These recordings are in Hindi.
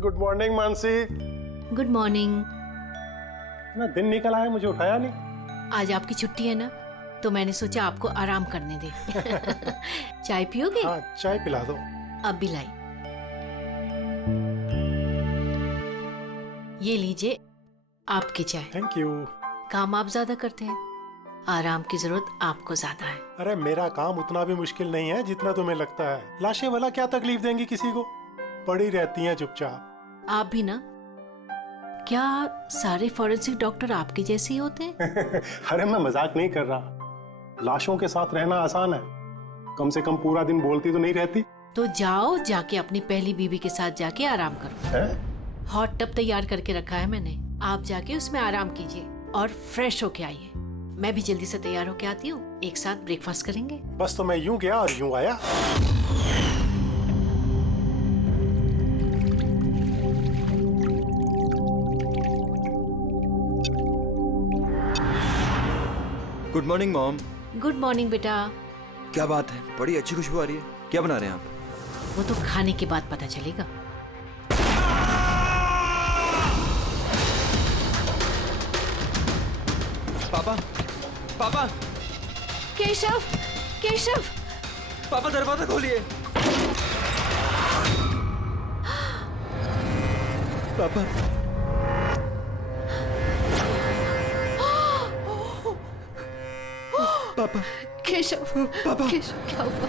Good morning Mansi. Good morning. ना दिन निकल आया, मुझे उठाया नहीं। आज आपकी छुट्टी है ना, तो मैंने सोचा आपको आराम करने दे। चाय पियोगे? हाँ, चाय पिला दो। अब भी लाई। ये लीजिए आपकी चाय। Thank you. काम आप ज्यादा करते हैं, आराम की जरूरत आपको ज्यादा है। अरे मेरा काम उतना भी मुश्किल नहीं है जितना तुम्हें लगता है। लाशें भला क्या तकलीफ देंगी किसी को, पड़ी रहती हैं चुपचाप। आप भी ना? क्या सारे फॉरेंसिक डॉक्टर आपके जैसे ही होते हैं? अरे मैं मजाक नहीं कर रहा। लाशों के साथ रहना आसान है, कम से कम पूरा दिन बोलती तो नहीं रहती। तो जाओ, जाके अपनी पहली बीवी के साथ जाके आराम करो। है? हॉट टब तैयार करके रखा है मैंने, आप जाके उसमें आराम कीजिए और फ्रेश होके आइए। मैं भी जल्दी से तैयार होके आती हूँ, एक साथ ब्रेकफास्ट करेंगे। बस तो मैं यूं गया और यूं आया। Good morning mom. Good morning बेटा। क्या बात है, बड़ी अच्छी खुशबू आ रही है। क्या बना रहे हैं आप? वो तो खाने के बाद पता चलेगा। पापा, पापा, केशव, केशव। पापा दरवाजा खोलिए। पापा, पापा, केशव, पापा। केशव क्या हुआ?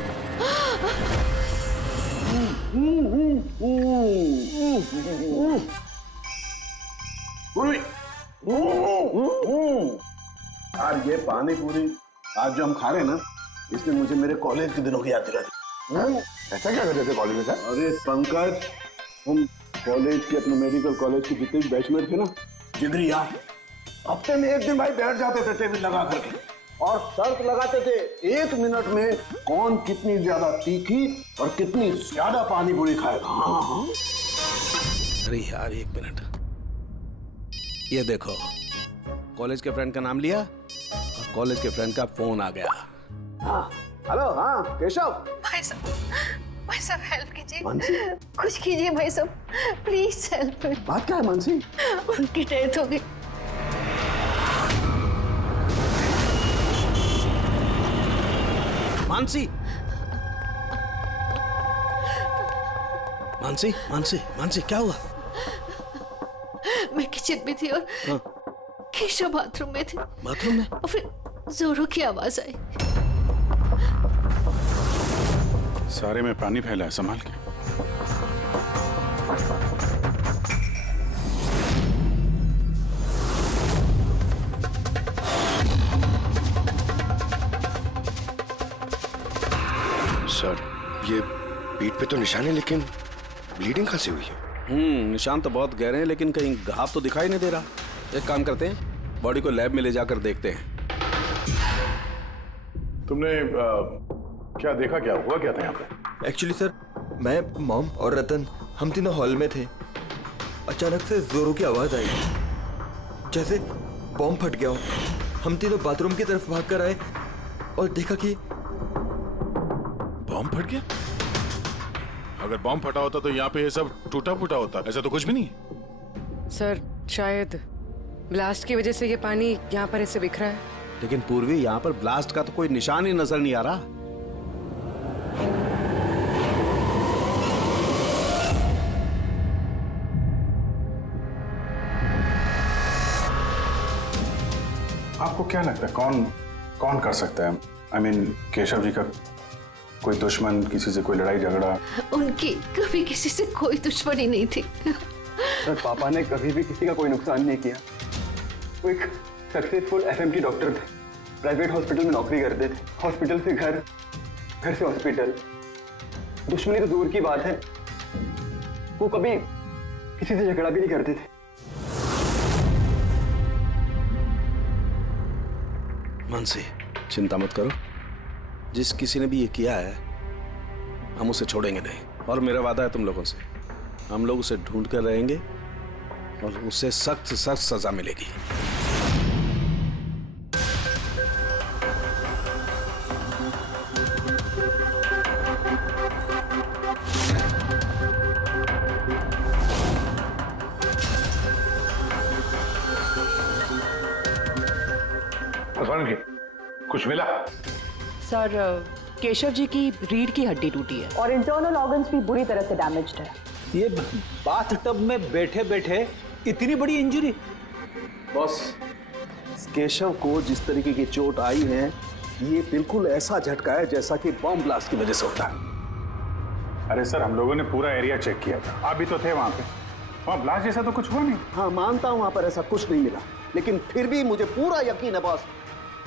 यार ये पानी पूरी आज जो हम खा रहे हैं ना, इसने मुझे मेरे कॉलेज के दिनों की याद दिला दी। ऐसा क्या करते थे कॉलेज में सर? अरे पंकज, हम कॉलेज के अपने मेडिकल कॉलेज के जितने भी बैचमेट थे ना, जिगरी यार, हफ्ते में एक दिन भाई बैठ जाते थे टेबल लगा करके और शर्त लगाते थे 1 मिनट में कौन कितनी ज्यादा तीखी और कितनी ज्यादा पानी पूरी खाएगा। हाँ हाँ। अरे यार 1 मिनट, ये देखो, कॉलेज के फ्रेंड का नाम लिया और कॉलेज के फ्रेंड का फोन आ गया। हाँ हेलो, हाँ केशव। भाई साहब हेल्प कीजिए। मानसी, कुछ कीजिए भाई साहब, प्लीज हेल्प। बात क्या है मानसी? उनकी डेथ हो गई। मानसी, मानसी, मानसी, मानसी, क्या हुआ? मैं किचन में थी और केशव बाथरूम में थे। बाथरूम में? और फिर जोरों की आवाज आई। सारे में पानी फैला है, संभाल के। सर, ये पीठ पे तो निशान है, लेकिन ब्लीडिंग कहाँ से हुई है? निशान तो बहुत गहरे हैं, लेकिन कहीं घाव तो दिखाई नहीं दे रहा। एक काम करते हैं, बॉडी को लैब में ले जाकर देखते हैं। तुमने क्या देखा, क्या हुआ, क्या था यहाँ पे? एक्चुअली सर, मैं, मॉम और रतन हम तीनों हॉल में थे। अचानक से जोरों की आवाज आई, जैसे बॉम्ब फट गया हो। हम तीनों बाथरूम की तरफ भागकर आए और देखा कि बॉम्ब फट गया? अगर बॉम्ब फटा होता तो यहाँ पे ये सब टूटा फूटा होता, ऐसा तो कुछ भी नहीं। सर, शायद ब्लास्ट की वजह से ये पानी यहाँ पर ऐसे बिखरा है। लेकिन पूर्वी, यहाँ पर ब्लास्ट का तो कोई निशान ही नजर नहीं आ रहा। आपको क्या लगता है कौन कर सकता है? I mean, केशव जी का कोई दुश्मन, किसी से कोई लड़ाई झगड़ा? उनकी कभी किसी से कोई दुश्मनी नहीं थी। सर, पापा ने कभी भी किसी का कोई नुकसान नहीं किया। वो एक सक्सेसफुल एफएमटी डॉक्टर थे, प्राइवेट हॉस्पिटल में नौकरी करते थे। हॉस्पिटल से घर, घर से हॉस्पिटल। दुश्मनी तो दूर की बात है, वो कभी किसी से झगड़ा भी नहीं करते थे। मानसी, चिंता मत करो, जिस किसी ने भी ये किया है हम उसे छोड़ेंगे नहीं। और मेरा वादा है तुम लोगों से, हम लोग उसे ढूंढ कर रहेंगे और उसे सख्त से सख्त सजा मिलेगी। के कुछ मिला? सर केशव जी की रीढ़ की हड्डी टूटी है और इंटरनल ऑर्गन्स भी बुरी तरह से डैमेज्ड है। ये बाथ टब में बैठे बैठे इतनी बड़ी इंजरी? बॉस, केशव को जिस तरीके की चोट आई है ये बिल्कुल ऐसा झटका है जैसा कि बॉम्ब ब्लास्ट की वजह से होता है। अरे सर, हम लोगों ने पूरा एरिया चेक किया था, आप भी तो थे वहां पे। वहां ब्लास्ट जैसा तो कुछ हुआ नहीं। हाँ मानता हूं वहां पर ऐसा कुछ नहीं मिला, लेकिन फिर भी मुझे पूरा यकीन है बॉस,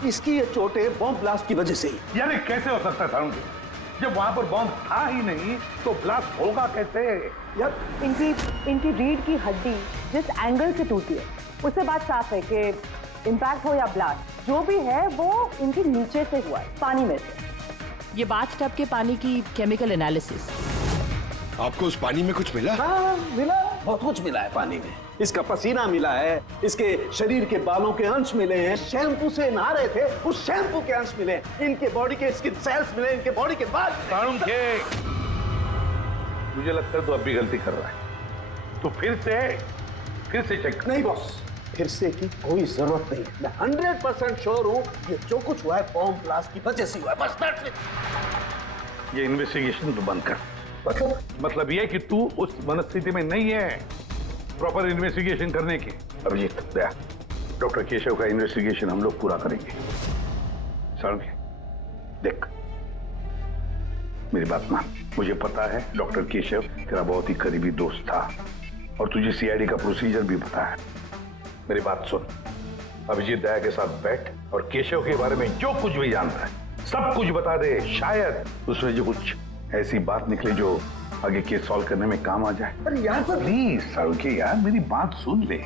इसकी ये चोटें बॉम्ब ब्लास्ट की वजह से ही। यार कैसे हो सकता था? जब वहां पर बॉम्ब था ही नहीं तो ब्लास्ट होगा कैसे? यार इनकी रीढ़ की हड्डी जिस एंगल से टूटी है उससे बात साफ है कि इम्पैक्ट हो या ब्लास्ट जो भी है वो इनके नीचे से हुआ है, पानी में से। ये बाथ टब के पानी की केमिकल एनालिसिस। आपको उस पानी में कुछ मिला? हाँ मिला, बहुत कुछ मिला है पानी में। इसका पसीना मिला है, इसके शरीर के बालों के अंश मिले हैं, शैम्पू से नहा रहे थे उस शैम्पू के अंश मिले, इनके बॉडी के स्किन सेल्स मिले, इनके बॉडी के बाद। मुझे लगता है तू अब भी गलती कर रहा है। तू फिर से चेक। नहीं बॉस, फिर से की कोई जरूरत नहीं है। मैं 100% श्योर हूँ ये जो कुछ हुआ है बॉम्ब ब्लास्ट की वजह से हुआ है, बस दैट्स इट। ये इन्वेस्टिगेशन तो बंद कर। मतलब ये कि तू उस मनस्थिति में नहीं है प्रॉपर इन्वेस्टिगेशन करने की। अभिजीत दया, डॉक्टर केशव का इन्वेस्टिगेशन हम लोग पूरा करेंगे। साळुंखे देख, मेरी बात मान। मुझे पता है डॉक्टर केशव तेरा बहुत ही करीबी दोस्त था और तुझे सीआईडी का प्रोसीजर भी पता है। मेरी बात सुन, अभिजीत दया के साथ बैठ और केशव के बारे में जो कुछ भी जानता है सब कुछ बता दे। शायद उसमें जो कुछ ऐसी बात निकले जो आगे केस सॉल्व करने में काम आ जाए। अरे यार प्लीज साळुंखे यार, मेरी बात सुन ले।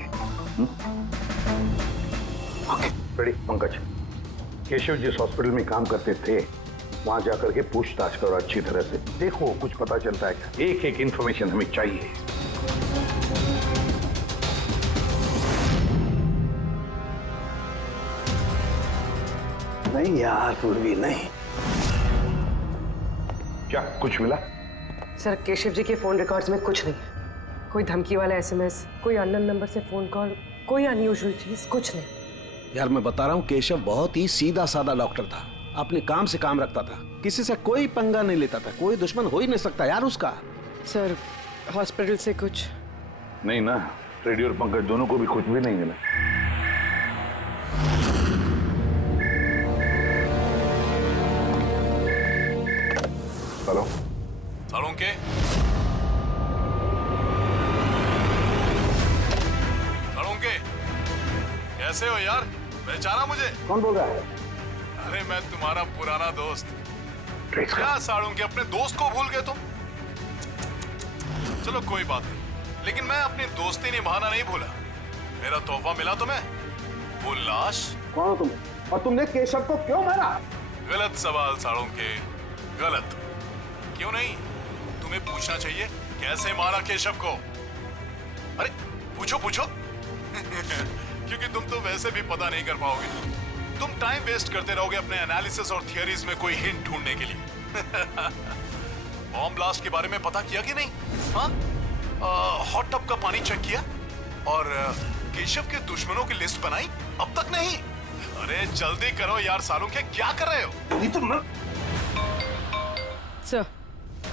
Okay ready? पंकज, केशव जिस हॉस्पिटल में काम करते थे वहां जाकर के पूछताछ करो अच्छी तरह से, देखो कुछ पता चलता है क्या। एक एक इंफॉर्मेशन हमें चाहिए। नहीं यार पूर्वी, नहीं। क्या कुछ मिला? सर केशव जी के फोन रिकॉर्ड्स में कुछ नहीं, कोई धमकी वाला एसएमएस, कोई अननोन नंबर से फोन कॉल, कोई अनयूजुअल चीज, कुछ नहीं। यार मैं बता रहा हूँ, केशव बहुत ही सीधा साधा डॉक्टर था, अपने काम से काम रखता था, किसी से कोई पंगा नहीं लेता था, कोई दुश्मन हो ही नहीं सकता यार उसका। सर हॉस्पिटल से कुछ नहीं ना? रेडी और पंकज दोनों को भी कुछ भी नहीं मिला। हेलो साळुंखे, साळुंखे कैसे हो यार? पहचाना मुझे? कौन बोल रहा है? अरे मैं तुम्हारा पुराना दोस्त। क्या साळुंखे, अपने दोस्त को भूल गए तुम? चलो कोई बात नहीं, लेकिन मैं अपनी दोस्ती निभाना नहीं भूला। मेरा तोहफा मिला तुम्हें, वो लाश। कौन हो तुम और तुमने केशव को क्यों मारा? गलत सवाल साळुंखे, गलत। क्यों नहीं? तुम्हें पूछना चाहिए कैसे मारा केशव को। अरे पूछो पूछो। क्योंकि तुम तो वैसे भी पता नहीं कर पाओगे, तुम टाइम वेस्ट करते रहोगे अपने एनालिसिस और थियरीज में कोई हिंट ढूंढने के लिए। बॉम्ब ब्लास्ट के बारे में पता किया कि नहीं? हाँ, हॉट टब का पानी चेक किया और केशव के दुश्मनों की लिस्ट बनाई? अब तक नहीं? अरे जल्दी करो यार साळुंखे, क्या कर रहे हो? सर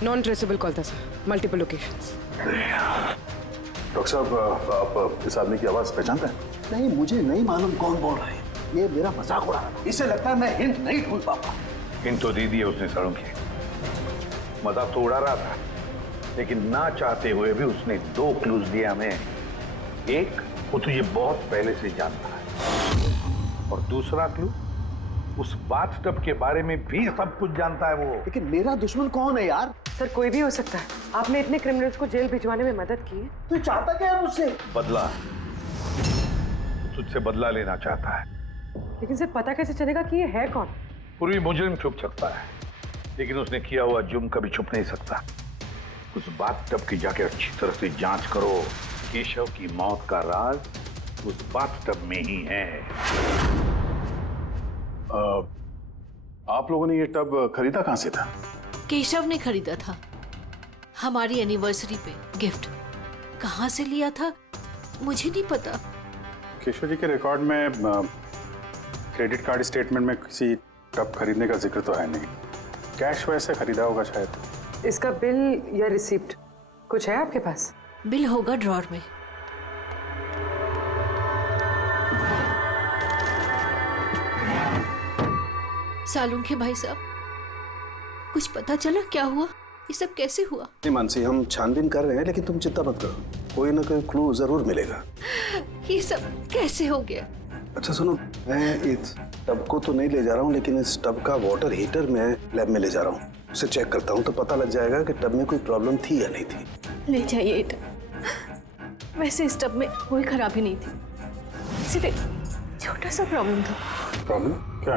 नॉन ट्रेसेबल कॉल था सर, मल्टीपल लोकेशंस। डॉक्टर साहब, आप इस आदमी की आवाज पहचानते हैं? नहीं, मुझे नहीं मालूम कौन बोल रहा है। ये मेरा मजाक उड़ा रहा है। इसे लगता है मैं हिंट नहीं ढूंढ पाऊंगा। हिंट तो दे दिया उसने साळुंखे, मजाक तो उड़ा रहा था, लेकिन ना चाहते हुए भी उसने 2 क्लूज दिया हमें। एक, वो तुझे बहुत पहले से जानता है, और दूसरा क्लू, उस बाथटब के बारे में भी सब कुछ जानता है वो। लेकिन मेरा दुश्मन कौन है यार? सर कोई भी हो सकता है। आपने इतने क्रिमिनल्स को जेल भिजवाने में मदद की है। तू चाहता क्या है मुझसे? बदला। तुझसे बदला लेना चाहता है। लेकिन सर पता कैसे चलेगा कि ये है कौन? पूर्वी मुजरिम छुप सकता है, लेकिन उसने किया हुआ जुर्म कभी छुप नहीं सकता। उस बाथटब की जाके अच्छी तरह से जांच करो। केशव की मौत का राज उस बाथटब में ही है। आप लोगों ने ये टब खरीदा कहां से था? केशव ने खरीदा था, हमारी एनिवर्सरी पे गिफ्ट। कहां से लिया था मुझे नहीं पता। केशव जी के रिकॉर्ड में क्रेडिट कार्ड स्टेटमेंट में किसी टब खरीदने का जिक्र तो है नहीं। कैश वैसे खरीदा होगा शायद। इसका बिल या रिसिप्ट कुछ है आपके पास? बिल होगा ड्रॉर में। सालुंखे भाई साहब, कुछ पता चला क्या हुआ? ये सब कैसे हुआ? नहीं मानसी, हम छानबीन कर रहे हैं, लेकिन तुम चिंता मत करो, कोई ना कोई क्लू जरूर मिलेगा। ये सब कैसे हो गया? अच्छा सुनो, मैं इस टब को तो नहीं ले जा रहा हूँ, लेकिन इस टब का वाटर हीटर मैं लैब में ले जा रहा हूँ। उसे चेक करता हूँ तो पता लग जाएगा कि टब में कोई प्रॉब्लम थी या नहीं थी। ले जाइए टब। वैसे इस टब में कोई खराबी नहीं थी, सिर्फ एक छोटा सा प्रॉब्लम था। प्रॉब्लम क्या?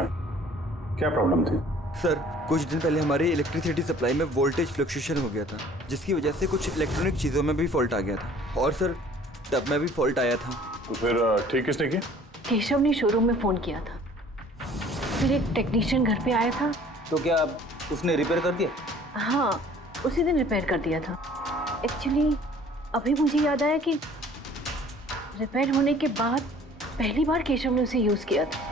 क्या प्रॉब्लम थी? सर, कुछ दिन पहले हमारी इलेक्ट्रिसिटी सप्लाई में वोल्टेज फ्लक्चुएशन हो गया था, जिसकी वजह से कुछ इलेक्ट्रॉनिक चीज़ों में भी फॉल्ट आ गया था। और सर, टब में भी फॉल्ट आया था। तो फिर ठीक किसने किया? केशव ने शोरूम में फोन किया था, फिर एक टेक्नीशियन घर पे आया था। तो क्या उसने रिपेयर कर दिया? हाँ, उसी दिन रिपेयर कर दिया था। एक्चुअली अभी मुझे याद आया कि रिपेयर होने के बाद पहली बार केशव ने उसे यूज किया था।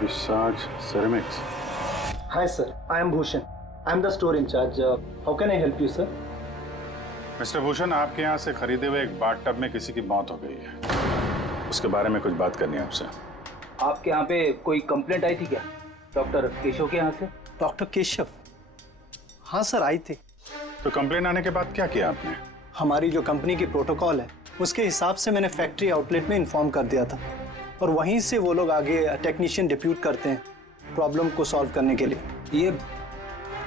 Visage ceramics. Hi sir, I am Bhushan. I am the store in charge. How can I help you sir? Mister Bhushan, आपके यहाँ से खरीदे हुए एक बाथ टब में किसी की मौत हो गई है। उसके बारे में कुछ बात करनी है आपसे। आपके यहाँ पे कोई कंप्लेंट आई थी क्या डॉक्टर केशव के यहाँ से? डॉक्टर केशव? हाँ सर, आई थी। तो कंप्लेंट आने के बाद क्या किया आपने? हमारी जो कंपनी की प्रोटोकॉल है उसके हिसाब से मैंने फैक्ट्री आउटलेट में इन्फॉर्म कर दिया था, और वहीं से वो लोग आगे टेक्नीशियन डिप्यूट करते हैं प्रॉब्लम को सॉल्व करने के लिए। ये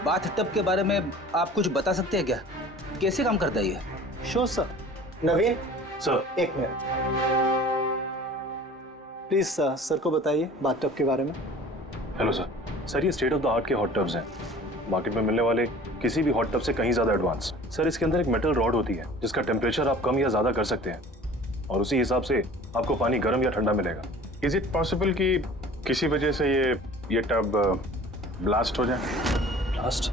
बाथ टब के बारे में आप कुछ बता सकते हैं क्या? कैसे काम करता है ये? Sure sir. नवीन सर, एक मिनट प्लीज सर को बताइए बाथ टब के बारे में। Hello sir. सर, ये स्टेट ऑफ द आर्ट के हॉट टब्स हैं, मार्केट में मिलने वाले किसी भी हॉट टब से कहीं ज़्यादा एडवांस। सर, इसके अंदर एक मेटल रॉड होती है जिसका टेम्परेचर आप कम या ज़्यादा कर सकते हैं, और उसी हिसाब से आपको पानी गर्म या ठंडा मिलेगा। इज इट पॉसिबल कि किसी वजह से ये टब ब्लास्ट हो जाए? ब्लास्ट?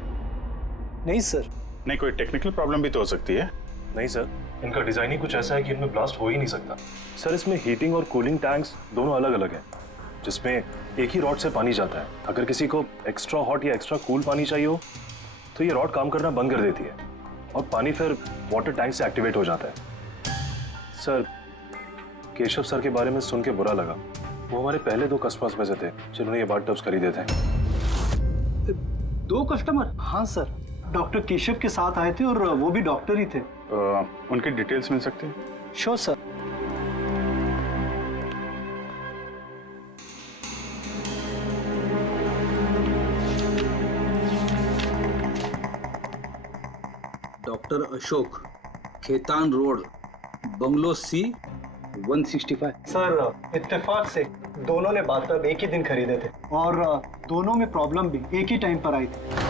नहीं सर। नहीं, कोई टेक्निकल प्रॉब्लम भी तो हो सकती है। नहीं सर, इनका डिजाइन ही कुछ ऐसा है कि इनमें ब्लास्ट हो ही नहीं सकता। सर, इसमें हीटिंग और कूलिंग टैंक्स दोनों अलग अलग हैं, जिसमें एक ही रॉड से पानी जाता है। अगर किसी को एक्स्ट्रा हॉट या एक्स्ट्रा कूल पानी चाहिए हो तो ये रॉड काम करना बंद कर देती है और पानी फिर वाटर टैंक से एक्टिवेट हो जाता है। सर, केशव सर के बारे में सुन के बुरा लगा। वो हमारे पहले 2 कस्टमर्स में से थे जिन्होंने ये बाथ टब्स खरीदे थे। 2 कस्टमर? हाँ सर, डॉक्टर केशव के साथ आए थे और वो भी डॉक्टर ही थे। उनकी डिटेल्स मिल सकती है? Sure sir. Doctor Ashok, Khetan road, bungalow C 165। Sir, इत्तेफाक से दोनों ने बाथटब एक ही दिन खरीदे थे और दोनों में प्रॉब्लम भी एक ही टाइम पर आई थी।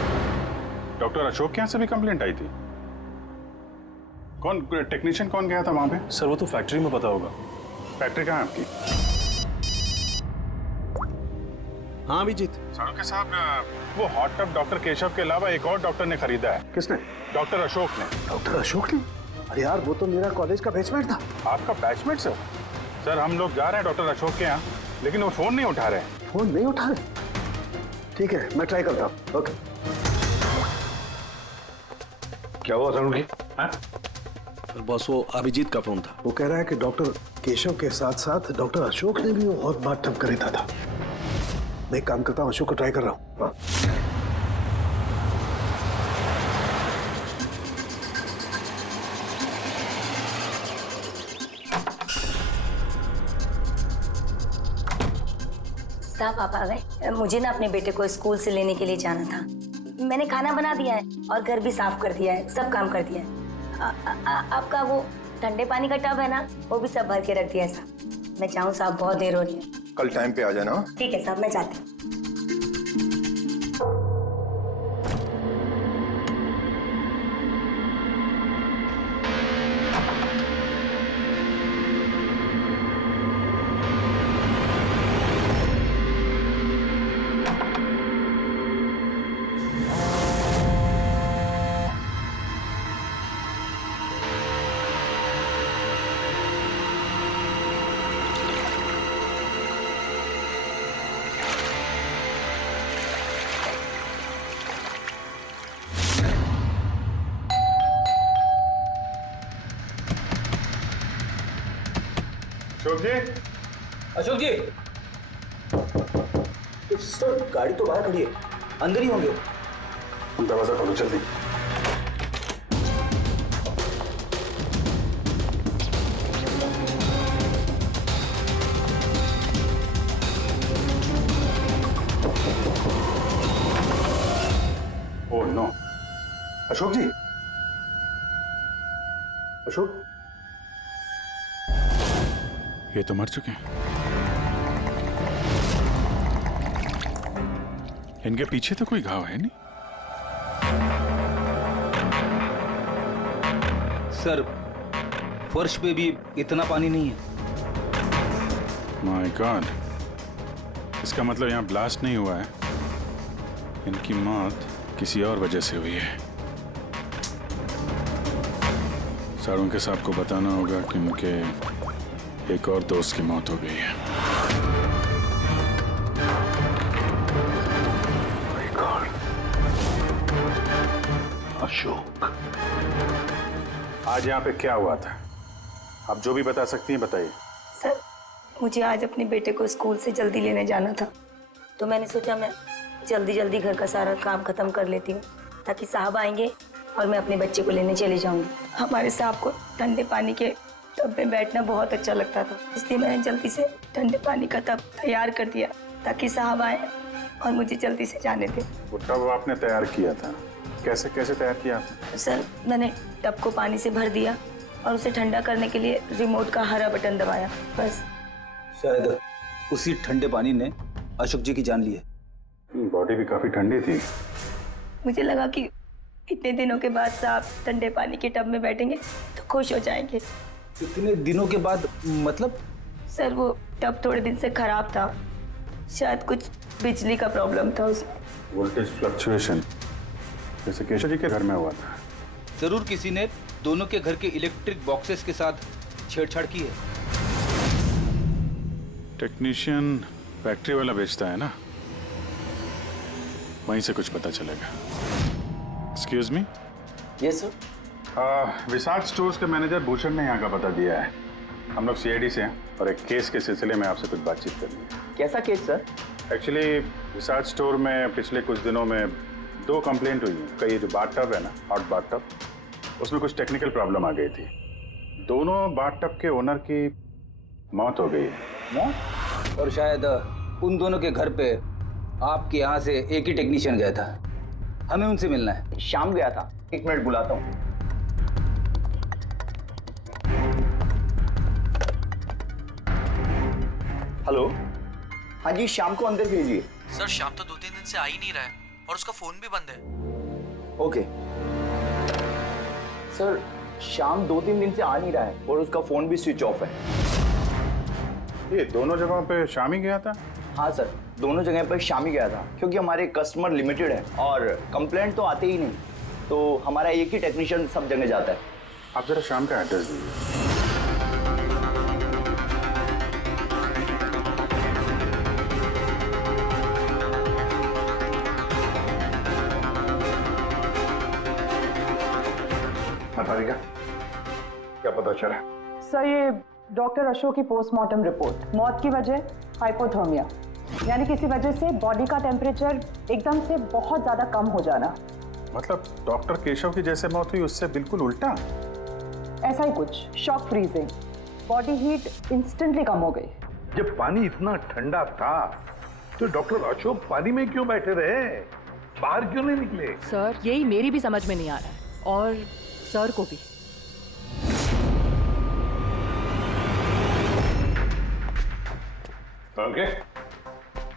डॉक्टर अशोक के यहाँ से भी कंप्लेंट आई थी? कौन टेक्नीशियन कौन गया था वहां पे? सर, वो तो फैक्ट्री में पता होगा। फैक्ट्री कहाँ है आपकी? हाँ अभिजीत। सालुंखे साहब, वो हॉट टब डॉक्टर केशव के अलावा एक और डॉक्टर ने खरीदा है। किसने? डॉक्टर अशोक ने। डॉक्टर अशोक ने? अरे यार, वो तो मेरा कॉलेज का बैचमेट था। आपका बैचमेट सर? सर, हम लोग जा रहे हैं डॉक्टर अशोक के यहाँ, लेकिन वो फोन नहीं उठा रहे। फोन नहीं उठा रहे? ठीक है, मैं ट्राई करता हूँ। ओके। क्या हुआ सालुंखे? बस वो अभिजीत का फोन था। वो कह रहा है कि डॉक्टर केशव के साथ साथ डॉक्टर अशोक ने भी वो और बाथ टब खरीदा था। मैं एक काम करता हूँ, अशोक को ट्राई कर रहा हूँ। साहब, आप आ गए? मुझे ना अपने बेटे को स्कूल से लेने के लिए जाना था। मैंने खाना बना दिया है और घर भी साफ कर दिया है, सब काम कर दिया है। आपका वो ठंडे पानी का टब है ना, वो भी सब भर के रख दिया है साहब। मैं चाहूँ साहब, बहुत देर हो रही है। कल टाइम पे आ जाना। ठीक है साहब, मैं जाती हूँ। अशोक जी, अशोक जी, सर गाड़ी तो बाहर खड़ी है, अंदर ही होंगे। दरवाजा खोलो जल्दी। ओह नो, अशोक जी, अशोक, ये तो मर चुके हैं। इनके पीछे तो कोई घाव है नहीं। सर फर्श पे भी इतना पानी नहीं है। माय गॉड, इसका मतलब यहाँ ब्लास्ट नहीं हुआ है, इनकी मौत किसी और वजह से हुई है। सारों के साहब को बताना होगा कि उनके एक और दोस्त की मौत हो गई है। अशोक, आज यहाँ पे क्या हुआ था? आप जो भी बता सकती हैं बताइए। सर मुझे आज अपने बेटे को स्कूल से जल्दी लेने जाना था, तो मैंने सोचा मैं जल्दी जल्दी घर का सारा काम खत्म कर लेती हूँ ताकि साहब आएंगे और मैं अपने बच्चे को लेने चली जाऊंगी। हमारे साहब को ठंडे पानी के टब में बैठना बहुत अच्छा लगता था, इसलिए मैंने जल्दी से ठंडे पानी का टब तैयार कर दिया ताकि साहब आए और मुझे जल्दी से जाने दें। वो टब आपने तैयार किया था, कैसे कैसे तैयार किया? सर मैंने टब को पानी से भर दिया और उसे ठंडा करने के लिए रिमोट का हरा बटन दबाया, बस। शायद उसी ठंडे पानी ने अशोक जी की जान ली है। बॉडी भी काफी ठंडी थी। मुझे लगा कि इतने दिनों के बाद साहब ठंडे पानी के टब में बैठेंगे तो खुश हो जाएंगे। इतने दिनों के बाद मतलब? सर वो टब थोड़े दिन से खराब था, शायद कुछ बिजली का प्रॉब्लम था उसमें। वोल्टेज फ्लक्चुएशन, जैसे केशव जी के घर में हुआ था। जरूर किसी ने दोनों के घर के इलेक्ट्रिक बॉक्सेस के साथ छेड़छाड़ की है। टेक्नीशियन फैक्ट्री वाला बेचता है ना, वहीं से कुछ पता चलेगा। Excuse me. Yes sir. Vishal stores के मैनेजर भूषण ने यहाँ का पता दिया है। हम लोग सीआईडी से हैं और एक केस के सिलसिले में आपसे कुछ बातचीत करनी है। कैसा केस सर? एक्चुअली विशाल स्टोर में पिछले कुछ दिनों में 2 कंप्लेंट हुई हैं। कई जो बाथ टब है ना, हॉट बाथ टब, उसमें कुछ टेक्निकल प्रॉब्लम आ गई थी। दोनों बाथ टब के ओनर की मौत हो गई है। मौत? और शायद उन दोनों के घर पे आपके यहाँ से एक ही टेक्नीशियन गया था। हमें उनसे मिलना है। शाम गया था, 1 मिनट बुलाता हूँ। हेलो, हाँ जी, शाम को अंदर भेजिए। सर शाम तो 2-3 दिन से आ ही नहीं रहा है और उसका फोन भी बंद है। ओके सर, शाम 2-3 दिन से आ नहीं रहा है और उसका फोन भी स्विच ऑफ है। ये दोनों जगहों पे शाम ही गया था? हाँ सर, दोनों जगह पर शाम ही गया था, क्योंकि हमारे कस्टमर लिमिटेड है और कंप्लेंट तो आते ही नहीं, तो हमारा एक ही टेक्नीशियन सब जगह जाता है। आप जरा शाम का एड्रेस दीजिए। क्या पता चला? सर ये डॉक्टर अशोक की पोस्टमार्टम रिपोर्ट, मौत की वजह हाइपोथर्मिया, यानी किसी वजह से बॉडी का टेम्परेचर एकदम से बहुत ज्यादा कम हो जाना। मतलब डॉक्टर केशव की जैसे मौत हुई उससे बिल्कुल उल्टा? ऐसा ही कुछ, shock freezing, body heat instantly कम हो गई। जब पानी इतना ठंडा था तो डॉक्टर अशोक पानी में क्यों बैठे रहे, बाहर क्यों नहीं निकले? सर यही मेरी भी समझ में नहीं आ रहा है और सर को भी। ओके,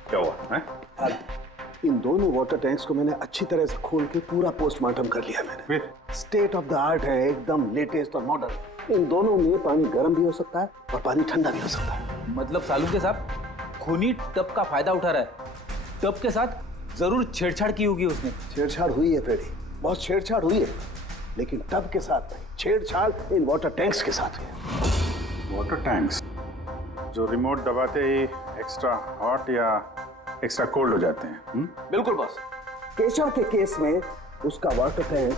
क्या हुआ है? इन दोनों वाटर टैंक्स को मैंने अच्छी तरह से खोल के पूरा पोस्टमार्टम कर लिया मैंने। स्टेट ऑफ द आर्ट है, एकदम लेटेस्ट और मॉडर्न। इन दोनों में पानी गर्म भी हो सकता है और पानी ठंडा भी हो सकता है। मतलब सालू के साथ खूनी टब का फायदा उठा रहा है। टब के साथ जरूर छेड़छाड़ की होगी उसने। छेड़छाड़ हुई है फ्रेडी, बहुत छेड़छाड़ हुई है, लेकिन टब के साथ नहीं, छेड़छाड़ इन वाटर टैंक्स के साथ है। वाटर टैंक्स जो रिमोट दबाते ही एक्स्ट्रा हॉट या एक्स्ट्रा कोल्ड हो जाते हैं। बिल्कुल बॉस। केशव के केस में उसका वाटर टैंक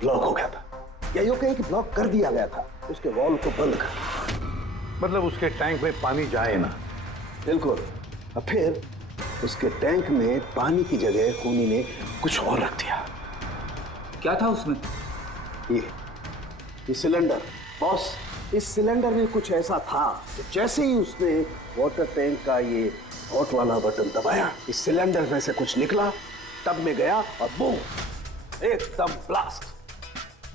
ब्लॉक हो गया था, या यूं कहें कि ब्लॉक कर दिया गया था, उसके वॉल को बंद कर। मतलब उसके टैंक में पानी जाए ना। बिल्कुल। और फिर उसके टैंक में पानी की जगह खूनी ने कुछ और रख दिया। क्या था उसमें? ये सिलेंडर। बॉस, इस सिलेंडर में कुछ ऐसा था कि जैसे ही उसने वाटर टैंक का ये हॉट वाला बटन दबाया, इस सिलेंडर में से कुछ निकला, टब में गया और बूम, एकदम ब्लास्ट।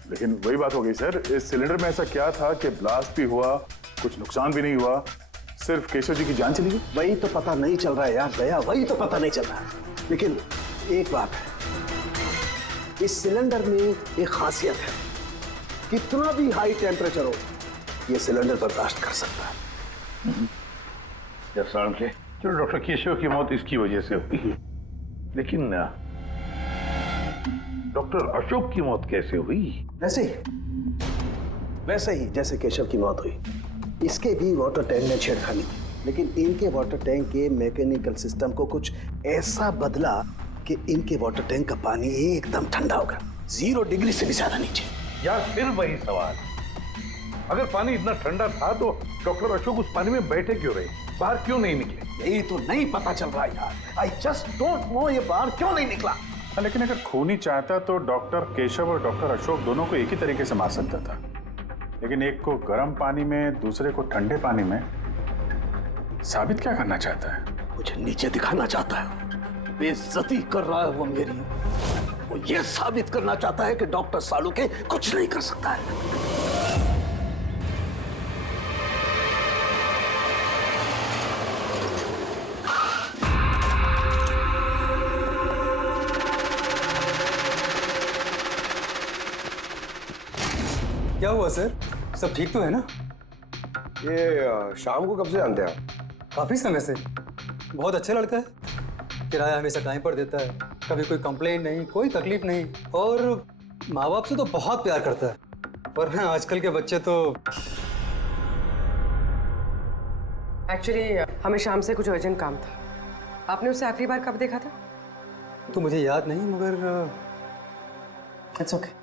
लेकिन वही बात हो गई सर, इस सिलेंडर में ऐसा क्या था कि ब्लास्ट भी हुआ, कुछ नुकसान भी नहीं हुआ, सिर्फ केशव जी की जान चली गई? वही तो पता नहीं चल रहा है यार दया, वही तो पता नहीं चल रहा है। लेकिन एक बात है, इस सिलेंडर में एक खासियत है, कितना भी हाई टेम्परेचर हो ये सिलेंडर बर्दाश्त कर सकता है। चलो डॉक्टर केशव की मौत इसकी वजह से हुई, लेकिन डॉक्टर अशोक की मौत कैसे हुई? वैसे ही जैसे केशव की मौत हुई, इसके भी वाटर टैंक में छेड़खानी की, लेकिन इनके वाटर टैंक के मैकेनिकल सिस्टम को कुछ ऐसा बदला कि इनके वाटर टैंक का पानी एकदम ठंडा हो गया, 0 डिग्री से भी ज्यादा नीचे। यार फिर वही सवाल, अगर पानी इतना ठंडा था तो डॉक्टर अशोक उस पानी में बैठे क्यों रहे, बाहर क्यों नहीं निकले? यही तो नहीं पता चल रहा यार। आई जस्ट डोंट नो ये बाहर क्यों नहीं निकला। लेकिन अगर खूनी चाहता तो डॉक्टर केशव और डॉक्टर अशोक दोनों को एक ही तरीके से मार सकता था, लेकिन एक को गर्म पानी में, दूसरे को ठंडे पानी में। साबित क्या करना चाहता है? मुझे नीचे दिखाना चाहता है, बेइज्जती कर रहा है वो मेरी। वो ये साबित करना चाहता है कि डॉक्टर सालू के कुछ नहीं कर सकता है। क्या हुआ सर? सब ठीक तो है ना? ये शाम को कब से जानते हैं आप? काफी समय से। बहुत अच्छा लड़का है, किराया हमेशा टाइम पर देता है, कभी कोई कंप्लेंट नहीं, कोई तकलीफ नहीं, और माँ बाप से तो बहुत प्यार करता है। पर हाँ, आजकल के बच्चे तो। एक्चुअली हमें शाम से कुछ अर्जेंट काम था। आपने उसे आखिरी बार कब देखा था? तो मुझे याद नहीं, मगर इट्स ओके।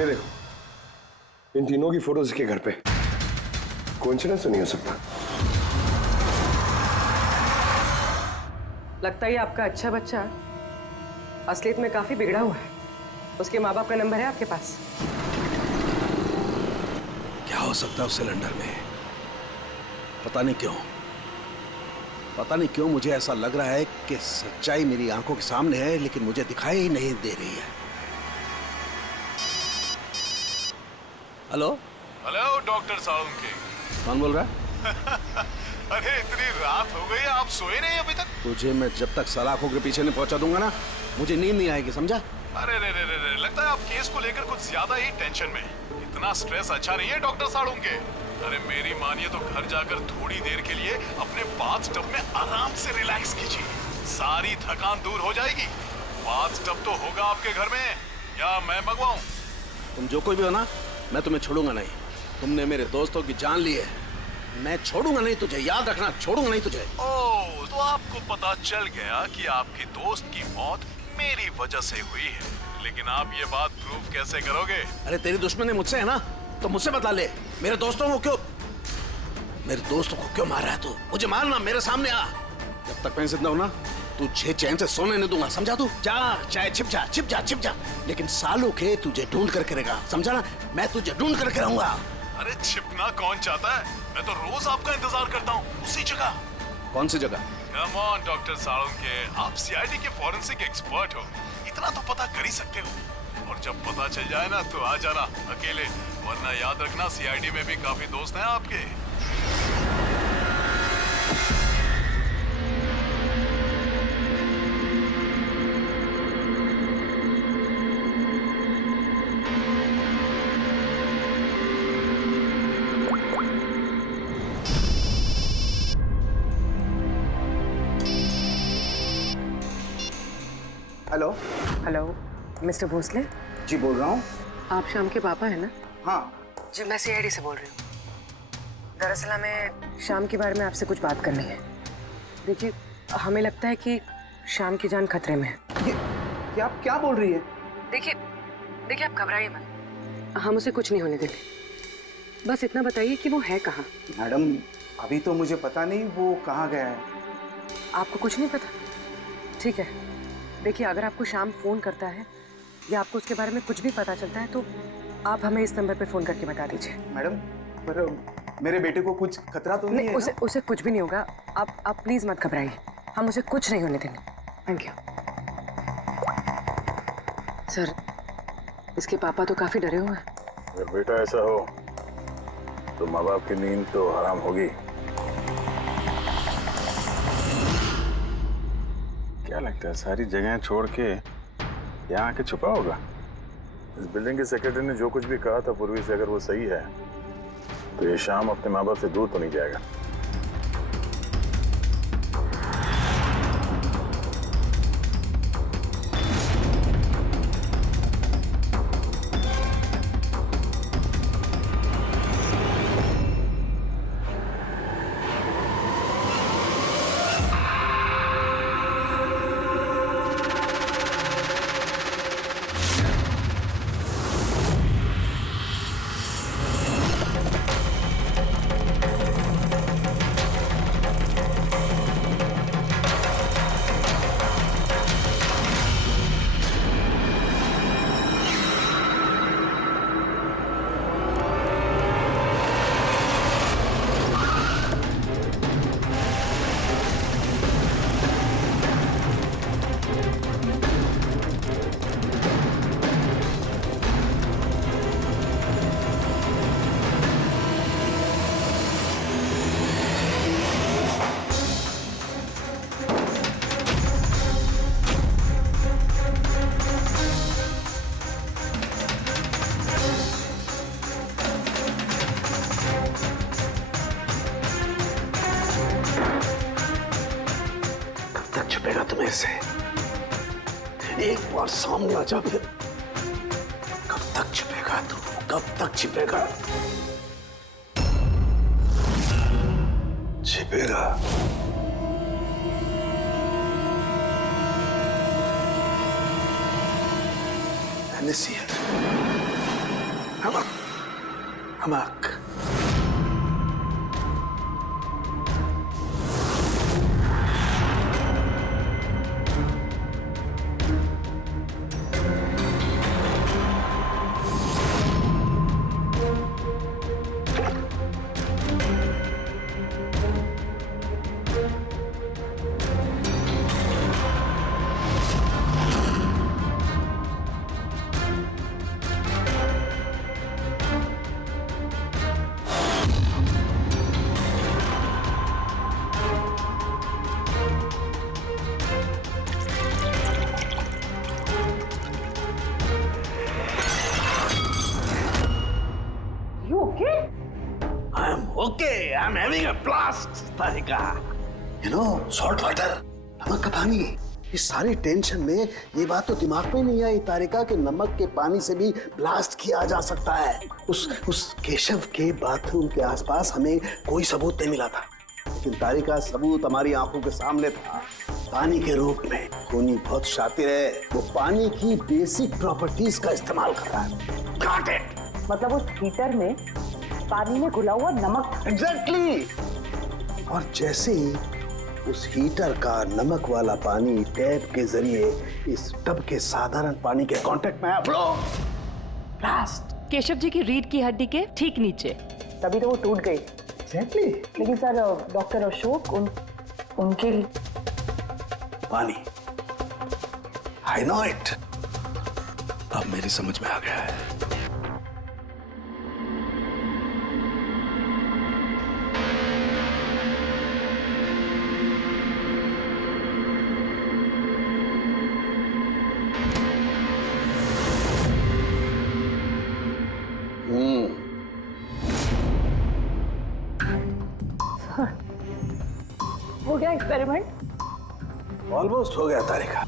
ये देखो, इन तीनों की फोटोज इसके घर पे। कोइंसिडेंस तो नहीं हो सकता। लगता है आपका अच्छा बच्चा असलियत में काफी बिगड़ा हुआ है। उसके माँ बाप का नंबर है आपके पास? क्या हो सकता है उस सिलेंडर में? पता नहीं क्यों मुझे ऐसा लग रहा है कि सच्चाई मेरी आंखों के सामने है, लेकिन मुझे दिखाई नहीं दे रही है। Hello doctor Salunkhe. कौन बोल रहा है? अरे इतनी रात हो गई, आप सोए नहीं अभी तक? तुझे मैं जब तक सलाखों के पीछे नहीं पहुंचा दूंगा ना, मुझे नींद नहीं आएगी, समझा? अरे रे, लगता है आप केस को लेकर कुछ ज्यादा ही टेंशन में। इतना स्ट्रेस अच्छा नहीं है डॉक्टर साळुंखे। अरे मेरी मानिए तो घर जाकर थोड़ी देर के लिए अपने बाथटब में आराम से रिलैक्स कीजिए, सारी थकान दूर हो जाएगी। बाथटब तो होगा आपके घर में, या मैं मंगवाऊं? तुम जो कोई भी हो ना, मैं तुम्हें छोड़ूंगा नहीं। तुमने मेरे दोस्तों की जान ली है, मैं छोड़ूंगा नहीं तुझे, याद रखना, छोड़ूंगा नहीं तुझे। ओह, तो आपको पता चल गया कि आपकी दोस्त की मौत मेरी वजह से हुई है, लेकिन आप ये बात प्रूव कैसे करोगे? अरे तेरी दुश्मनी मुझसे है ना, तो मुझसे बता ले। मेरे दोस्तों को क्यों मार रहा है तू? मुझे मारना, मेरे सामने आ। जब तक मैं जिंदा हूं ना, तुझे चैन से सोने नहीं दूंगा, समझा? तू जा, चाहे छिप जा, लेकिन सालों के तुझे ढूंढ करके रहेगा, समझा ना? मैं तुझे ढूंढ करके रहूंगा। अरे छिपना कौन चाहता है? मैं तो रोज आपका इंतजार करता हूँ, उसी जगह। कौन सी जगह? कम ऑन डॉक्टर साळुंखे, आप सीआईडी के फॉरेंसिक एक्सपर्ट हो, इतना तो पता कर ही सकते हो। और जब पता चल जाए ना तो आ जाना अकेले, वरना याद रखना सीआईडी में भी काफी दोस्त हैं आपके। Hello mister Bhosle? जी बोल रहा हूँ। आप शाम के पापा है ना? हाँ जी, मैं सीआईडी से बोल रही हूँ। दरअसल हमें शाम के बारे में आपसे कुछ बात करनी है। देखिए, हमें लगता है कि शाम की जान खतरे में है। ये आप क्या बोल रही है? देखिए आप घबराइए मत, हम उसे कुछ नहीं होने देंगे। बस इतना बताइए कि वो है कहाँ। मैडम, अभी तो मुझे पता नहीं वो कहाँ गया है। आपको कुछ नहीं पता? ठीक है, देखिए अगर आपको शाम फोन करता है या आपको उसके बारे में कुछ भी पता चलता है तो आप हमें इस नंबर पे फोन करके बता दीजिए। मैडम, पर मेरे बेटे को कुछ खतरा तो नहीं है? उसे कुछ भी नहीं होगा। आप प्लीज मत घबराइए, हम उसे कुछ नहीं होने देंगे। Thank you sir. इसके पापा तो काफी डरे हुए हैं। अगर बेटा ऐसा हो तो माँ बाप की नींद तो हराम होगी। क्या लगता है सारी जगह छोड़ के यहाँ आके छुपा होगा? इस बिल्डिंग के सेक्रेटरी ने जो कुछ भी कहा था पूर्वी से, अगर वो सही है तो ये शाम अपने माँ बाप से दूर तो नहीं जाएगा। छुपेगा तुम्हें से? एक बार सामने आ जा, फिर कब तक छिपेगा तू? कब तक छिपेगा? छिपेगा। Anicia. Hamak. Okay, I'm having a blast, Tarika. You know, salt water, नमक का पानी। इस सारी टेंशन में ये बात तो दिमाग में नहीं आई तारिका कि नमक के पानी से भी ब्लास्ट किया जा सकता है। उस केशव के बाथरूम के आसपास हमें कोई सबूत नहीं मिला था, लेकिन तारिका सबूत हमारी आंखों के सामने था, पानी के रूप में। खूनी बहुत शातिर है, वो पानी की बेसिक प्रॉपर्टीज का इस्तेमाल कर रहा है। Got it? मतलब उस हीटर में पानी में घुला हुआ नमक। एग्जैक्टली। और जैसे ही उस हीटर का नमक वाला पानी टैप के जरिए इस टब के साधारण पानी के कांटेक्ट में आया, ब्लास्ट। केशव जी की रीढ़ की हड्डी के ठीक नीचे। तभी तो वो टूट गई। एग्जैक्टली। लेकिन सर, डॉक्टर अशोक उनके पानी, आई नो इट। अब मेरी समझ में आ गया है। हो गया एक्सपेरिमेंट? ऑलमोस्ट हो गया तारिका।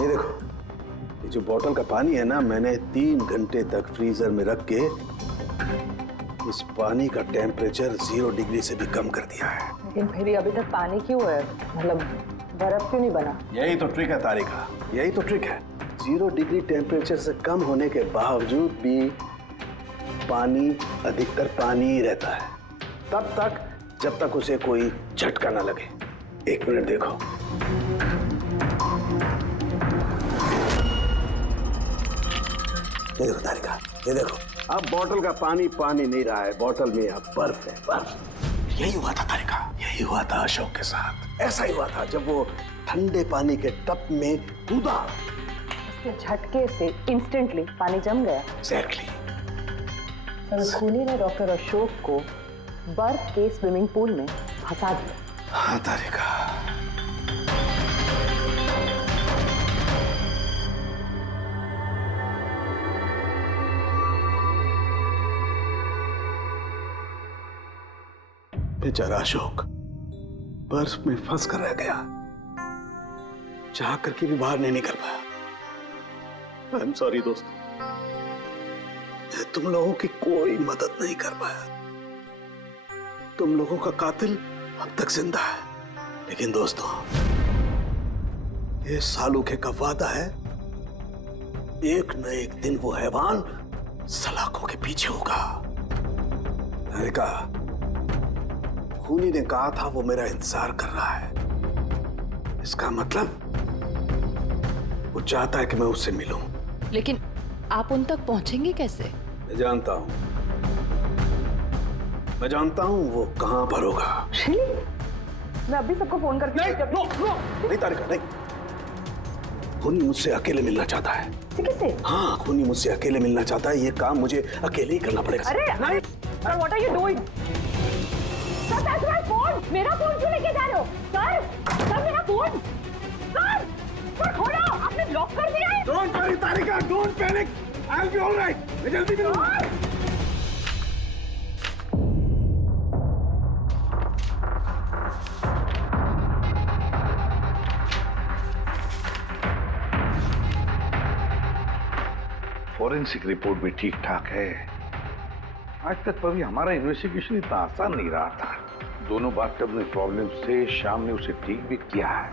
ये देखो, ये जो बोतल का पानी है ना, मैंने 3 घंटे तक फ्रीजर में रख के इस पानी का टेम्परेचर 0 डिग्री से भी कम कर दिया है। लेकिन फिर ये अभी तक पानी क्यों है? मतलब बर्फ क्यों नहीं बना? यही तो ट्रिक है तारिका, यही तो ट्रिक है। 0 डिग्री टेम्परेचर से कम होने के बावजूद भी पानी अधिकतर पानी ही रहता है, तब तक जब तक उसे कोई झटका ना लगे। 1 मिनट देखो। ये देखो तारिका, ये देखो, अब बोतल का पानी पानी नहीं रहा है, बोतल में अब बर्फ है, बर्फ। यही हुआ था तारिका, यही हुआ था अशोक के साथ। ऐसा ही हुआ था जब वो ठंडे पानी के टब में कूदा। उसके झटके से इंस्टेंटली पानी जम गया। एग्जैक्टली। खूनी ने डॉक्टर अशोक को बर्फ के स्विमिंग पूल में फंसा दिया। हाँ तारिका, बेचारा अशोक बर्फ में फंस कर रह गया, चाह करके भी बाहर नहीं निकल पाया। आई एम सॉरी दोस्तों, मैं तुम लोगों की कोई मदद नहीं कर पाया। तुम लोगों का कातिल अब तक जिंदा है, लेकिन दोस्तों ये सालूखे का वादा है, एक न एक दिन वो हैवान सलाखों के पीछे होगा। मैंने कहा, खूनी ने कहा था वो मेरा इंतजार कर रहा है, इसका मतलब वो चाहता है कि मैं उससे मिलूं। लेकिन आप उन तक पहुंचेंगे कैसे? मैं जानता हूं, मैं जानता हूं वो कहां पर होगा। मैं अभी सबको फोन करके नहीं तारिका, नहीं। खूनी मुझसे अकेले मिलना चाहता है। किससे? हाँ, खूनी मुझसे अकेले मिलना चाहता है, ये काम मुझे अकेले ही करना पड़ेगा। अरे नहीं, what are you doing? Sir, that's my phone. मेरा फोन क्यों लेके जा रहे हो? सर मेरा फोन। सर खोलो, आपने लॉक कर दिया है। Don't worry Tarika, don't panic, I will be alright. मैं जल्दी मिलूंगा। फॉरेंसिक रिपोर्ट भी ठीक ठाक है। आज तक कभी हमारा इन्वेस्टिगेशन इतना आसान नहीं रहा था। दोनों बाथटब में प्रॉब्लम से शाम ने उसे ठीक भी किया है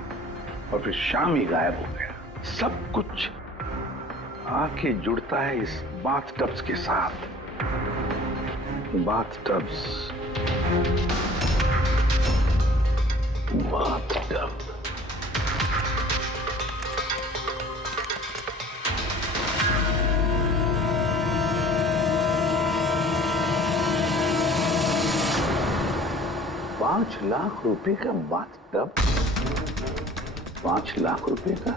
और फिर शाम ही गायब हो गया। सब कुछ आके जुड़ता है इस बाथटब्स के साथ। बाथटब्स, बाथटब। ₹5 लाख का बाथटब, 5 लाख रुपए का।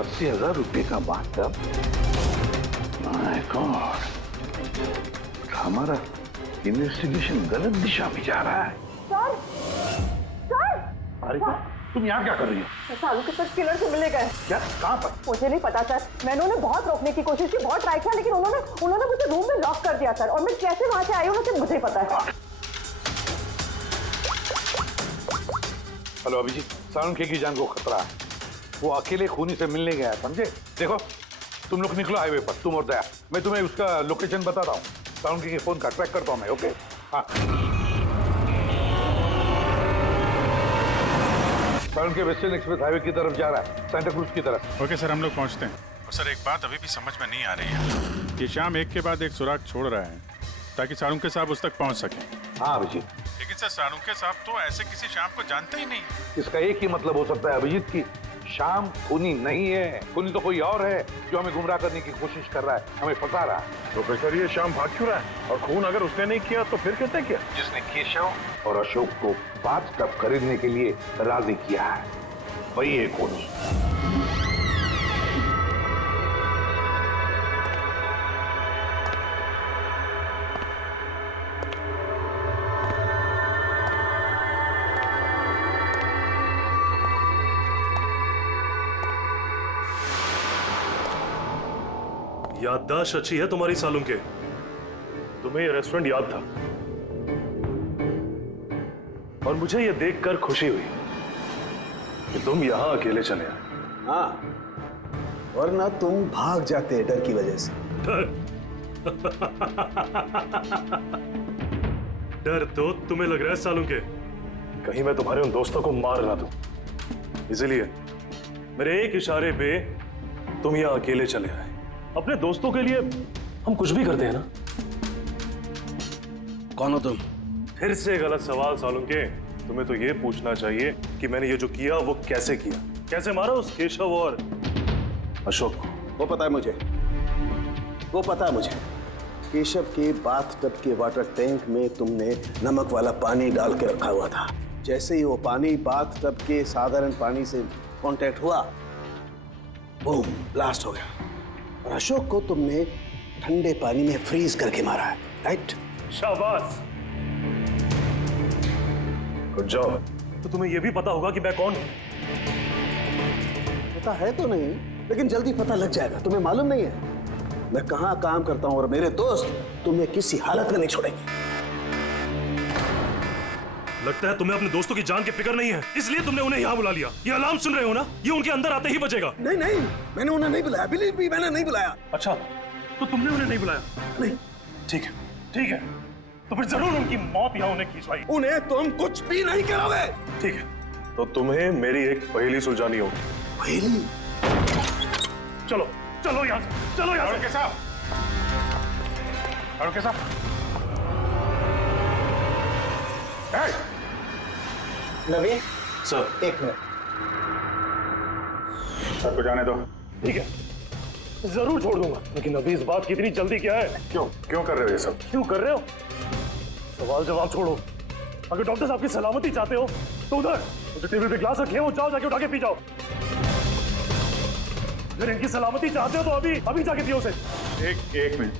₹80,000 का बाथटब। माय गॉड, हमारा इन्वेस्टिगेशन गलत दिशा में जा रहा है। सर अरे तुम यहाँ क्या कर रही हो? सालू के साथ किलर से मिले गए। क्या? कहाँ पर? मुझे नहीं पता सर, मैंने उन्हें बहुत रोकने की कोशिश की, बहुत ट्राई किया, लेकिन उन्होंने मुझे रूम में लॉक कर दिया सर। और मैं कैसे वहां से आई हूँ मुझे मुझे पता है। हेलो अभिजीत, सालुंखे की जान को खतरा है। वो अकेले खूनी से मिलने गया है, समझे? देखो तुम लोग निकलो हाईवे पर, तुम और दया। मैं तुम्हें उसका लोकेशन बताता हूँ। सालुंखे के फोन का ट्रैक करता हूँ मैं। ओके? हाँ, सालुंखे वेस्टर्न एक्सप्रेस हाईवे की तरफ जा रहा है, सेंटा क्रूज की तरफ। ओके सर, हम लोग पहुंचते हैं। और सर एक बात अभी भी समझ में नहीं आ रही है कि शाम एक के बाद एक सुराग छोड़ रहा है ताकि सालुंखे साहब उस तक पहुंच सके। हाँ अभिजीत, लेकिन सर सालुंखे साहब तो ऐसे किसी शाम को जानते ही नहीं। इसका एक ही मतलब हो सकता है अभिजीत की शाम खूनी नहीं है। खूनी तो कोई और है जो हमें गुमराह करने की कोशिश कर रहा है, हमें फंसा रहा है। प्रोफेसर ये शाम भाग क्यों रहा है? और खून अगर उसने नहीं किया तो फिर किसने किया? जिसने केशव और अशोक को बाथटब खरीदने के लिए राजी किया है, वही है खूनी। याददाश्त अच्छी है तुम्हारी सालुंखे। तुम्हें ये रेस्टोरेंट याद था और मुझे ये देखकर खुशी हुई तुम यहाँ अकेले चले आए? हाँ, वरना तुम भाग जाते डर की वजह से। डर तो तुम्हें लग रहा है सालों के, कहीं मैं तुम्हारे उन दोस्तों को मार ना दूं, इसलिए मेरे एक इशारे पे तुम यहाँ अकेले चले आए। अपने दोस्तों के लिए हम कुछ भी करते हैं ना। कौन हो तुम? फिर से गलत सवाल सालुंके। तुम्हें तो ये पूछना चाहिए कि मैंने ये जो किया वो कैसे किया, कैसे मारा उस केशव और अशोक को। वो पता है मुझे, वो पता है मुझे। केशव के बाथ टब के वाटर टैंक में तुमने नमक वाला पानी डाल के रखा हुआ था। जैसे ही वो पानी बाथ टब के साधारण पानी से कांटेक्ट हुआ, बूम, ब्लास्ट हो गया। और अशोक को तुमने ठंडे पानी में फ्रीज करके मारा है, राइट? शाबाश, गुड जॉब। तो तुम्हें यह भी पता होगा कि मैं कौन हूं? पता है तो नहीं, लेकिन जल्दी पता लग जाएगा। तुम्हें मालूम नहीं है मैं कहां काम करता हूं, और मेरे दोस्त तुम्हें किसी हालत में नहीं छोड़ेंगे। लगता है तुम्हें अपने दोस्तों की जान की फिक्र नहीं है, इसलिए तुमने उन्हें यहाँ बुला लिया। ये अलार्म सुन रहे हो ना, ये उनके अंदर आते ही बजेगा। नहीं नहीं, मैंने उन्हें नहीं बुलाया, बिलीव मी, मैंने नहीं बुलाया। अच्छा, तो तुमने उन्हें नहीं बुलाया? नहीं। ठीक है, ठीक है, तो फिर जरूर उनकी मौत यहाँ उन्हें खींचवाई। उन्हें तुम कुछ भी नहीं कराओगे। ठीक है, तो तुम्हें मेरी एक पहेली सुलझानी होगी। पहेली? चलो चलो यहाँ से, चलो यहाँ से। साहब, अरुण साहब, नवीन सर, एक मिनट। सबको जाने दो। ठीक है, जरूर छोड़ दूंगा, लेकिन अभी इस बात की इतनी जल्दी क्या है? क्यों क्यों कर रहे हो ये सब? क्यों कर रहे हो? सवाल जवाब छोड़ो। अगर डॉक्टर साहब की सलामती चाहते हो तो उधर जो टेबल पे ग्लास रखे हैं वो जाओ, जाके उठा के पी जाओ। अगर इनकी सलामती चाहते हो तो अभी अभी जाके पियो उसे। एक मिनट।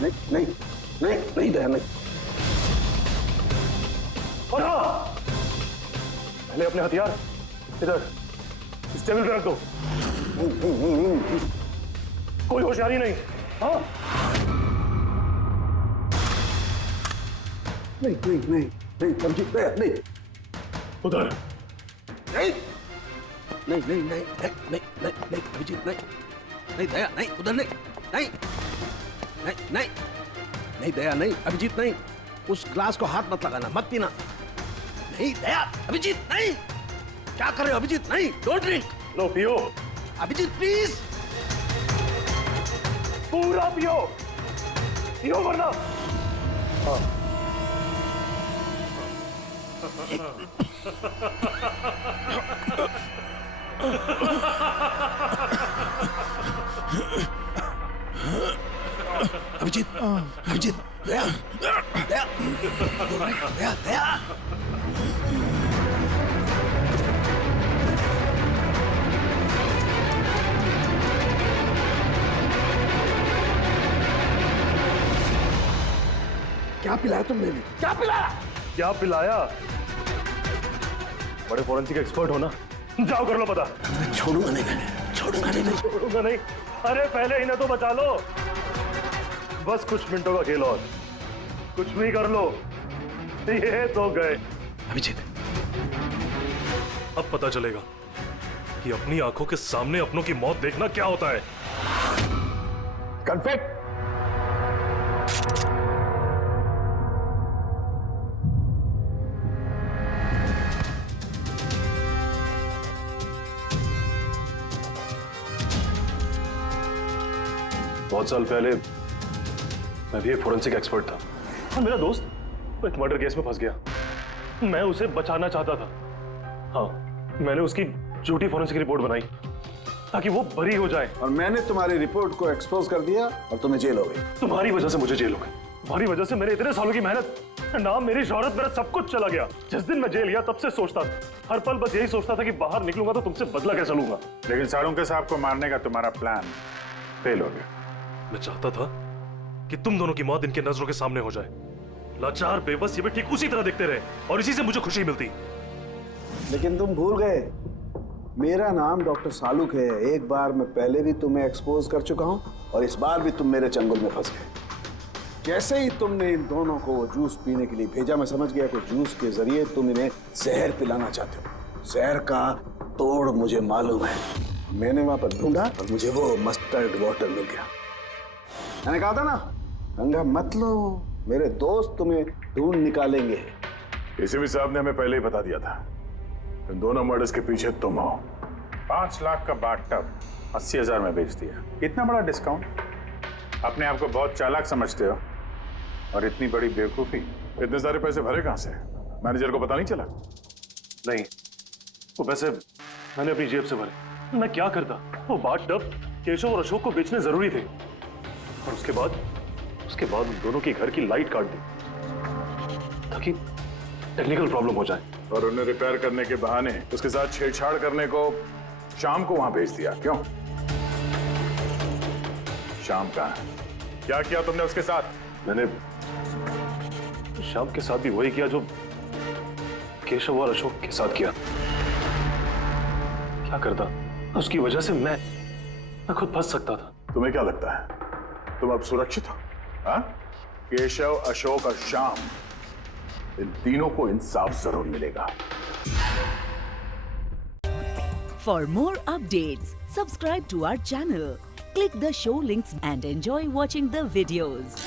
नहीं नहीं नहीं नहीं दया, नहीं। और हाँ, पहले अपने हथियार इधर इस टेबल पे रख दो। कोई होशियारी नहीं। हाँ, नहीं नहीं नहीं नहीं, समझी? नहीं उधर नहीं नहीं नहीं नहीं नहीं नहीं नहीं अभिजीत, नहीं नहीं दया, नहीं उधर, नहीं नहीं नहीं नहीं नहीं दया, नहीं अभिजीत, नहीं, उस ग्लास को हाथ मत लगाना, मत पीना। नहीं दया, अभिजीत, नहीं, क्या कर रहे हो अभिजीत? नहीं, डोंट ड्रिंक। लो पियो अभिजीत, प्लीज। पूरा पियो, पियो वरना। हाँ। अभिजीत, अभिजीत, दया, दया, दया, दया। क्या पिलाया तुमने? क्या पिलाया? क्या पिलाया? बड़े फॉरेंसिक एक्सपर्ट हो ना, जाओ कर लो पता। छोड़ूंगा नहीं, मैंने छोड़ूंगा नहीं, छोड़ूंगा नहीं। अरे पहले इन्हें तो बचा लो, बस कुछ मिनटों का खेल और, कुछ भी कर लो। ये तो गए। अभिजीत, अब पता चलेगा कि अपनी आंखों के सामने अपनों की मौत देखना क्या होता है। कन्फेक्ट। बहुत साल पहले मैं भी एक फोरेंसिक एक्सपर्ट था, और मेरा दोस्त एक मर्डर केस में फंस गया। मैं उसे बचाना चाहता था। हाँ, मैंने उसकी झूठी फोरेंसिक रिपोर्ट बनाई ताकि वो बरी हो जाए। और मैंने तुम्हारी रिपोर्ट को एक्सपोज कर दिया और तुम्हें जेल हो गई। तुम्हारी वजह से मुझे जेल हो गई। तुम्हारी वजह से मेरे इतने सालों की मेहनत, नाम, मेरी शोहरत, मेरा सब कुछ चला गया। जिस दिन मैं जेल गया तब से सोचता था, हर पल बस यही सोचता था कि बाहर निकलूंगा तो तुमसे बदला कैसे लूंगा। लेकिन सालुंके साहब को मारने का तुम्हारा प्लान फेल हो गया। मैं चाहता था कि तुम दोनों की मौत इनके नजरों के सामने हो जाए। लाचार, बेबस, ये भी ठीक उसी तरह देखते रहे और इसी से मुझे खुशी मिलती। लेकिन तुम भूल गए, मेरा नाम डॉक्टर सालुक है। एक बार मैं पहले भी तुम्हें एक्सपोज कर चुका हूं और इस बार भी तुम मेरे चंगुल में फंस गए। जैसे ही तुमने इन दोनों को वो जूस पीने के लिए भेजा, मैं समझ गया कि जूस के जरिए तुम इन्हें जहर पिलाना चाहते हो। जहर का तोड़ मुझे मालूम है। मैंने वहां पर ढूंढा और मुझे वो मस्टर्ड वाटर मिल गया। मैंने कहा था ना, पंगा मत लो, मेरे दोस्त तुम्हें ढूंढ निकालेंगे। एसीपी साहब ने हमें पहले ही बता दिया था, इन दोनों मर्डर्स के पीछे तुम हो। 5 लाख का बाथटब 80,000 में बेच दिया। इतना बड़ा डिस्काउंट? अपने आप को बहुत चालाक समझते हो, और इतनी बड़ी बेवकूफी। इतने सारे पैसे भरे कहां से? मैनेजर को पता नहीं चला? नहीं, वो पैसे मैंने अपनी जेब से भरे। मैं क्या करता? वो बाथटब केशव और अशोक को बेचने जरूरी थे, और उसके बाद उन दोनों के घर की लाइट काट दी ताकि टेक्निकल प्रॉब्लम हो जाए, और उन्हें रिपेयर करने के बहाने उसके साथ छेड़छाड़ करने को शाम को वहां भेज दिया। क्यों? शाम का क्या किया तुमने उसके साथ? मैंने शाम के साथ भी वही किया जो केशव और अशोक के साथ किया। क्या करता? उसकी वजह से मैं खुद फंस सकता था। तुम्हें क्या लगता है तुम अब सुरक्षित हो? हाँ? केशव, अशोक और श्याम, इन तीनों को इंसाफ जरूर मिलेगा। For more updates, subscribe to our channel, click the show links and enjoy watching the videos.